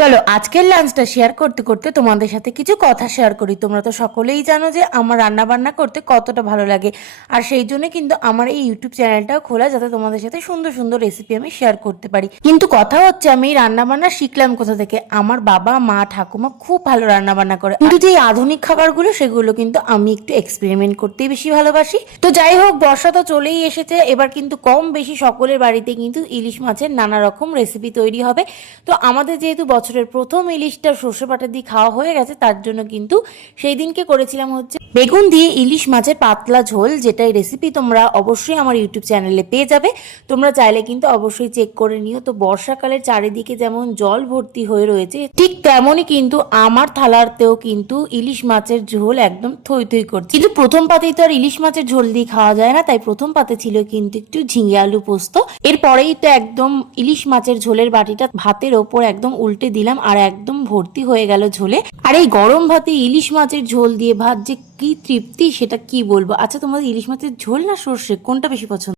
চলো আজকের লাঞ্চটা শেয়ার করতে করতে তোমাদের সাথে কিছু কথা শেয়ার করি। তোমরা তো সকলেই জানো যে আমার রান্না বান্না করতে কতটা ভালো লাগে, আর সেই জন্য কিন্তু আমার এই ইউটিউব চ্যানেলটাও খোলা, যাতে তোমাদের সাথে সুন্দর সুন্দর রেসিপি আমি শেয়ার করতে পারি। কিন্তু কথা হচ্ছে, আমি এই রান্না বান্না শিখলাম কোথা থেকে? আমার বাবা মা ঠাকুমা খুব ভালো রান্না বান্না করে, কিন্তু যে আধুনিক খাবারগুলো সেগুলো কিন্তু আমি একটু এক্সপেরিমেন্ট করতেই বেশি ভালোবাসি। তো যাই হোক, বর্ষা তো চলেই এসেছে, এবার কিন্তু কম বেশি সকলের বাড়িতে কিন্তু ইলিশ মাছের নানা রকম রেসিপি তৈরি হবে। তো আমাদের যেহেতু বছরের প্রথম ইলিশটা সর্ষে বাটা দিয়ে খাওয়া হয়ে গেছে, তার জন্য কিন্তু সেই দিনকে করেছিলাম হচ্ছে বেগুন দিয়ে ইলিশ মাছের পাতলা ঝোল, যেটাই রেসিপি তোমরা অবশ্যই আমার ইউটিউব চ্যানেলে পেয়ে যাবে। তোমরা চাইলে কিন্তু অবশ্যই চেক করে নিও। তো বর্ষাকালের চারিদিকে যেমন জল ভর্তি হয়ে রয়েছে, ঠিক তেমনই কিন্তু আমার থালাতেও কিন্তু ইলিশ মাছের ঝোল একদম থই থই করছে। কিন্তু প্রথম পাতেই তো আর ইলিশ মাছের ঝোল দিয়ে খাওয়া যায় না, তাই প্রথম পাতে ছিল কিন্তু একটু ঝিঙে আলু পোস্ত। এরপরেই তো একদম ইলিশ মাছের ঝোলের বাটিটা ভাতের ওপর একদম উল্টে দিলাম, আর একদম ভর্তি হয়ে গেল ঝোলে। আর এই গরম ভাতে ইলিশ মাছের ঝোল দিয়ে ভাত যে কি তৃপ্তি, সেটা কি বলবো। আচ্ছা, তোমাদের ইলিশ মাছের ঝোল না সর্ষে কোনটা বেশি পছন্দ?